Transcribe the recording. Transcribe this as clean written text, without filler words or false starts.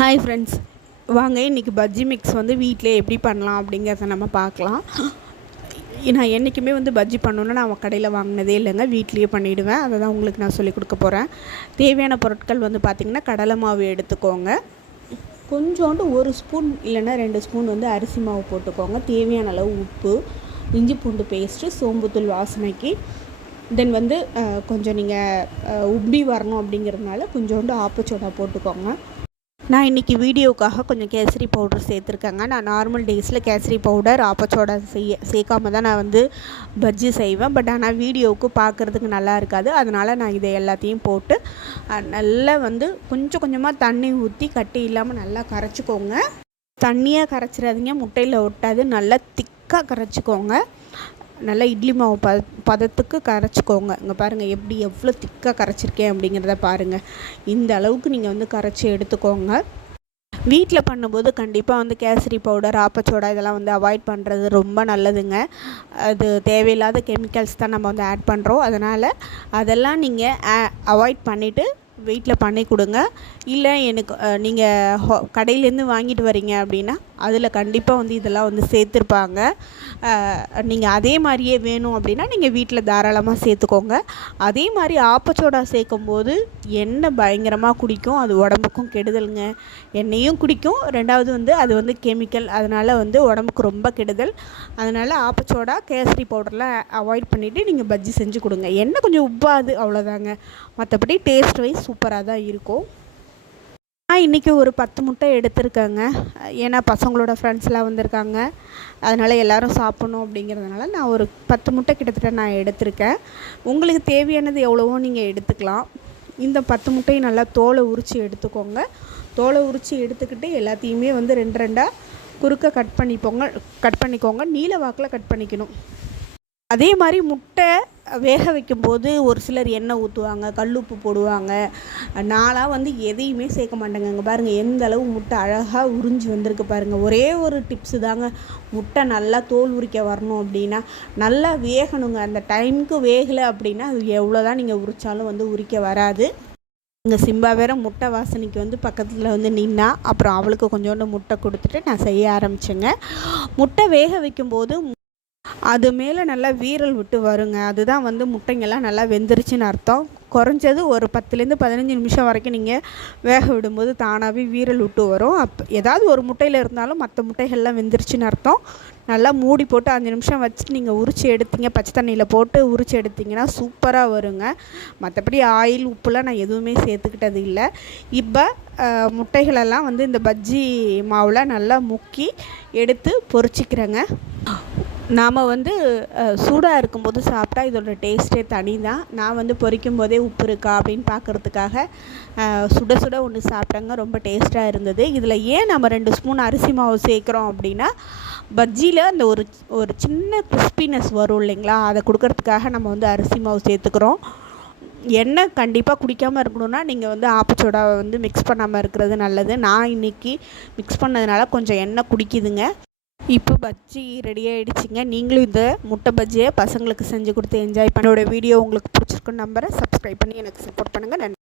Hi friends, வாங்க இன்றைக்கி bajji mix வந்து வீட்டிலே எப்படி பண்ணலாம் அப்படிங்கிறத நம்ம பார்க்கலாம். நான் என்றைக்குமே வந்து பஜ்ஜி பண்ணணுன்னா நான் கடையில் வாங்கினதே இல்லைங்க, வீட்லேயே பண்ணிவிடுவேன். அதை தான் உங்களுக்கு நான் சொல்லிக் கொடுக்க போகிறேன். தேவையான பொருட்கள் வந்து பார்த்திங்கன்னா, கடலை மாவு எடுத்துக்கோங்க, கொஞ்சோண்டு 1 ஸ்பூன் இல்லைன்னா 2 ஸ்பூன் வந்து அரிசி மாவு போட்டுக்கோங்க, தேவையான அளவு உப்பு, இஞ்சி பூண்டு பேஸ்ட்டு, சோம்புத்தூள் வாசனைக்கு, தென் வந்து கொஞ்சம் நீங்கள் உப்பி வரணும் அப்படிங்கிறதுனால கொஞ்சோண்டு ஆப்பச்சோடா போட்டுக்கோங்க. நான் இன்றைக்கி வீடியோவுக்காக கொஞ்சம் கேசரி பவுடர் சேர்த்துருக்கேங்க. நான் நார்மல் டேஸில் கேசரி பவுடர் ஆப்பச்சோடா சேர்க்காம தான் நான் வந்து பஜ்ஜி செய்வேன். பட் ஆனால் வீடியோவுக்கு பார்க்குறதுக்கு நல்லா இருக்காது, அதனால் நான் இதை எல்லாத்தையும் போட்டு நல்லா வந்து கொஞ்சம் கொஞ்சமாக தண்ணி ஊற்றி கட்டி இல்லாமல் நல்லா கரைச்சிக்கோங்க. தண்ணியாக கரைச்சிடாதீங்க, முட்டையில் ஒட்டாது. நல்லா திக்காக கரைச்சிக்கோங்க. நல்லா இட்லி மாவு பதத்துக்கு கரைச்சிக்கோங்க. இங்கே பாருங்கள் எப்படி எவ்வளோ திக்காக கரைச்சிருக்கேன் அப்படிங்கிறத பாருங்கள். இந்த அளவுக்கு நீங்கள் வந்து கரைச்சி எடுத்துக்கோங்க. வீட்டில் பண்ணும்போது கண்டிப்பாக வந்து கேசரி பவுடர் ஆப்பச்சோடா இதெல்லாம் வந்து அவாய்ட் பண்ணுறது ரொம்ப நல்லதுங்க. அது தேவையில்லாத கெமிக்கல்ஸ் தான் நம்ம வந்து ஆட் பண்ணுறோம். அதனால் அதெல்லாம் நீங்கள் அவாய்ட் பண்ணிவிட்டு வீட்டில் பண்ணி கொடுங்க. இல்லை எனக்கு நீங்கள் கடையிலேருந்து வாங்கிட்டு வரீங்க அப்படின்னா அதில் கண்டிப்பாக வந்து இதெல்லாம் வந்து சேர்த்துருப்பாங்க. நீங்கள் அதே மாதிரியே வேணும் அப்படின்னா நீங்கள் வீட்டில் தாராளமாக சேர்த்துக்கோங்க. அதே மாதிரி ஆப்பச்சோடா சேர்க்கும்போது எண்ணெய் பயங்கரமாக குடிக்கும், அது உடம்புக்கும் கெடுதலுங்க. எண்ணெயும் குடிக்கும், ரெண்டாவது வந்து அது வந்து கெமிக்கல், அதனால் வந்து உடம்புக்கு ரொம்ப கெடுதல். அதனால் ஆப்பச்சோடா கேசரி பவுடர்லாம் அவாய்ட் பண்ணிவிட்டு நீங்கள் பஜ்ஜி செஞ்சு கொடுங்க. எண்ணெய் கொஞ்சம் உப்பாது, அவ்வளோதாங்க. மற்றபடி டேஸ்ட் வைஸ் சூப்பராக தான் இருக்கும். நான் இன்றைக்கி ஒரு 10 முட்டை எடுத்திருக்கேங்க. ஏன்னா பசங்களோட ஃப்ரெண்ட்ஸ்லாம் வந்திருக்காங்க, அதனால் எல்லோரும் சாப்பிட்ணும் அப்படிங்கிறதுனால நான் ஒரு 10 முட்டை கிட்டத்தட்ட நான் எடுத்திருக்கேன். உங்களுக்கு தேவையானது எவ்வளவோ நீங்கள் எடுத்துக்கலாம். இந்த 10 முட்டையும் நல்லா தோலை உரித்து எடுத்துக்கோங்க. தோலை உரித்து எடுத்துக்கிட்டு எல்லாத்தையுமே வந்து 2 குறுக்க கட் பண்ணிக்கோங்க. நீல வாக்கில் கட் பண்ணிக்கணும். அதே மாதிரி முட்டை வேக வைக்கும்போது ஒரு சிலர் எண்ணெய் ஊற்றுவாங்க, கல்லுப்பு போடுவாங்க. நான்லாம் வந்து எதையுமே சேர்க்க மாட்டேங்க. இங்கே பாருங்கள் எந்த அளவு முட்டை அழகாக உறிஞ்சி வந்திருக்கு பாருங்கள். ஒரே ஒரு டிப்ஸு தாங்க, முட்டை நல்லா தோல் உரிக்க வரணும் அப்படின்னா நல்லா வேகணுங்க. அந்த டைமுக்கு வேகலை அப்படின்னா அது எவ்வளோ தான் நீங்கள் உரித்தாலும் வந்து உரிக்க வராது. இங்கே சிம்பா வேறு முட்டை வாசனைக்கு வந்து பக்கத்தில் வந்து நின்னா, அப்புறம் அவளுக்கு கொஞ்சோண்டு முட்டை கொடுத்துட்டு நான் செய்ய ஆரம்பித்தேங்க. முட்டை வேக வைக்கும்போது அது மேலே நல்லா வீரல் விட்டு வருங்க. அதுதான் வந்து முட்டைங்கெல்லாம் நல்லா வெந்துருச்சுன்னு அர்த்தம். குறைஞ்சது ஒரு 10லேருந்து 15 நிமிஷம் வரைக்கும் நீங்கள் வேக விடும்போது தானாகவே வீரல் விட்டு வரும். ஏதாவது ஒரு முட்டையில் இருந்தாலும் மற்ற முட்டைகள்லாம் வெந்துருச்சுன்னு அர்த்தம். நல்லா மூடி போட்டு 5 நிமிஷம் வச்சுட்டு நீங்கள் உரித்து எடுத்தீங்க, பச்சை தண்ணியில் போட்டு உரித்து எடுத்திங்கன்னா சூப்பராக வருங்க. மற்றபடி ஆயில் உப்புலாம் நான் எதுவுமே சேர்த்துக்கிட்டது இல்லை. இப்போ முட்டைகளெல்லாம் வந்து இந்த பஜ்ஜி மாவில் நல்லா முக்கி எடுத்து பொரிச்சிக்கிறேங்க. நாம் வந்து சூடாக இருக்கும்போது சாப்பிட்டா இதோட டேஸ்ட்டே தனி தான். நான் வந்து பொரிக்கும் போதே உப்பு இருக்கா அப்படின்னு பார்க்குறதுக்காக சுட சுட ஒன்று சாப்பிட்டேங்க, ரொம்ப டேஸ்ட்டாக இருந்தது. இதில் ஏன் நம்ம 2 ஸ்பூன் அரிசி மாவு சேர்க்குறோம் அப்படின்னா, பஜ்ஜியில் அந்த ஒரு சின்ன கிறிஸ்பினஸ் வரும் இல்லைங்களா, அதை கொடுக்கறதுக்காக நம்ம வந்து அரிசி மாவு சேர்த்துக்கிறோம். எண்ணெய் கண்டிப்பாக குடிக்காமல் இருக்கணும்னா நீங்கள் வந்து ஆப்பச்சோடாவை வந்து மிக்ஸ் பண்ணாமல் இருக்கிறது நல்லது. நான் இன்றைக்கி மிக்ஸ் பண்ணதுனால கொஞ்சம் எண்ணெய் குடிக்குதுங்க. இப்போ பஜ்ஜி ரெடி ஆகிடுச்சிங்க. நீங்களும் இந்த முட்டை பஜ்ஜியை பசங்களுக்கு செஞ்சு கொடுத்து என்ஜாய் பண்ணோட வீடியோ உங்களுக்கு பிடிச்சிருக்குன்னு நம்புகிறேன். சப்ஸ்கிரைப் பண்ணி எனக்கு சப்போர்ட் பண்ணுங்கள். நன்றி.